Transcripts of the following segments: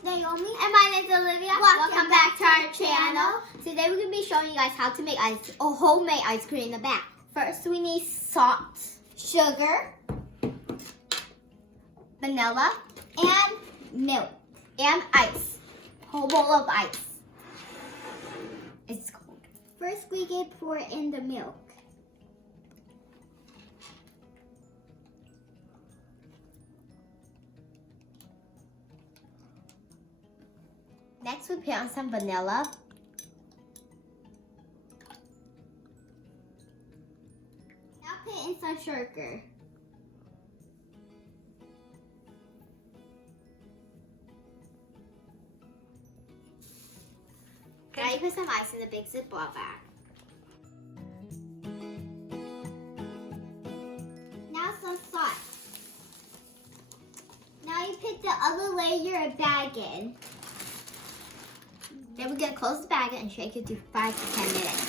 is Naomi. And my name is Olivia. Welcome back to our channel. Today we're going to be showing you guys how to make homemade ice cream in the back. First we need salt, sugar, vanilla, and milk, and ice. Whole bowl of ice. It's cold. First we get pour in the milk. Next we put on some vanilla. Now put in some sugar. Now you put some ice in the big Ziploc bag. Now some salt. Now you put the other layer of bag in. Then we're going to close the bag and shake it to 5 to 10 minutes.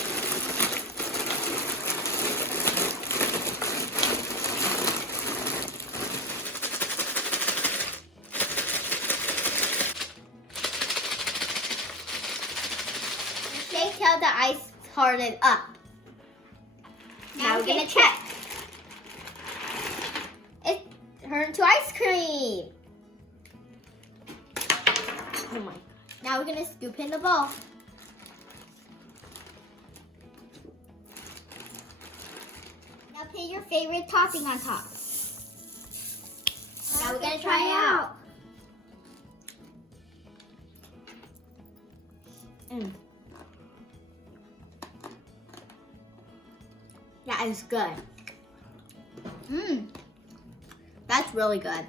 Shake till the ice hardened up. Now we're going to check. It turned to ice cream. Oh my. Now we're gonna scoop in the bowl. Now put your favorite topping on top. Now we're gonna try it out. That is good. That's really good.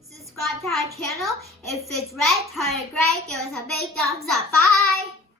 Subscribe to our channel. If it's red, turn it gray. Give us a big thumbs up. Bye.